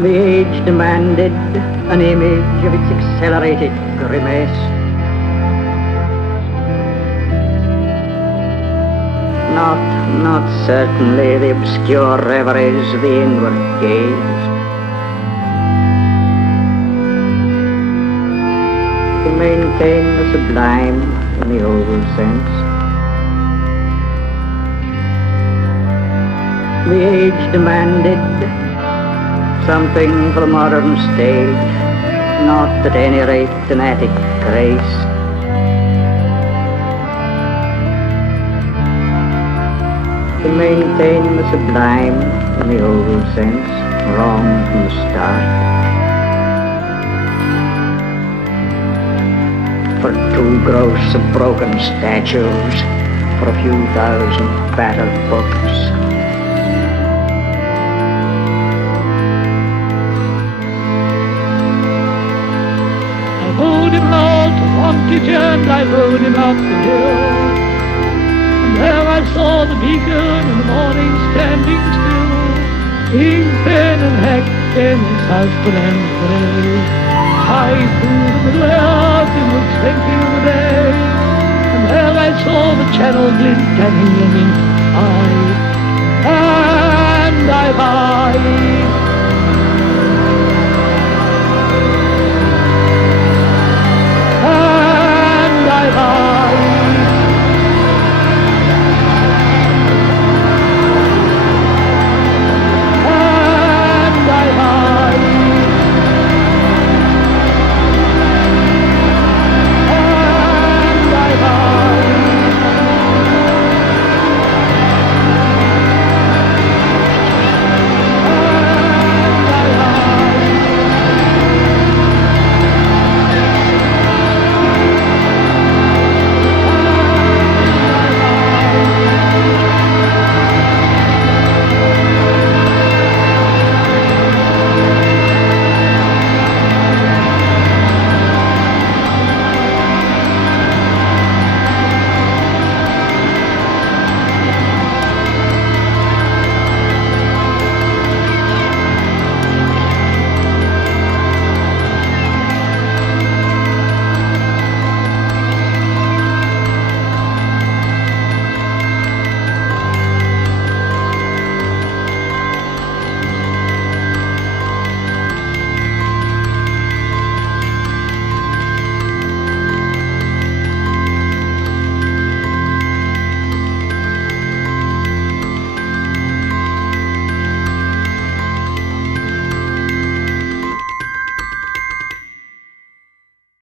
The age demanded an image of its accelerated grimace. Not certainly the obscure reveries of the inward gaze. To maintain the sublime in the old sense. The age demanded something for the modern stage, not at any rate an attic grace. To maintain the sublime in the old sense, wrong from the start. For too gross of broken statues, for a few thousand battered books. I rode him out to Montage and I rode him up the hill. And there I saw the beacon in the morning standing still. Ink, pen and hack in his husband and play. High through the middle earth in the twinkling of the day. And there I saw the channel glint and England in eye.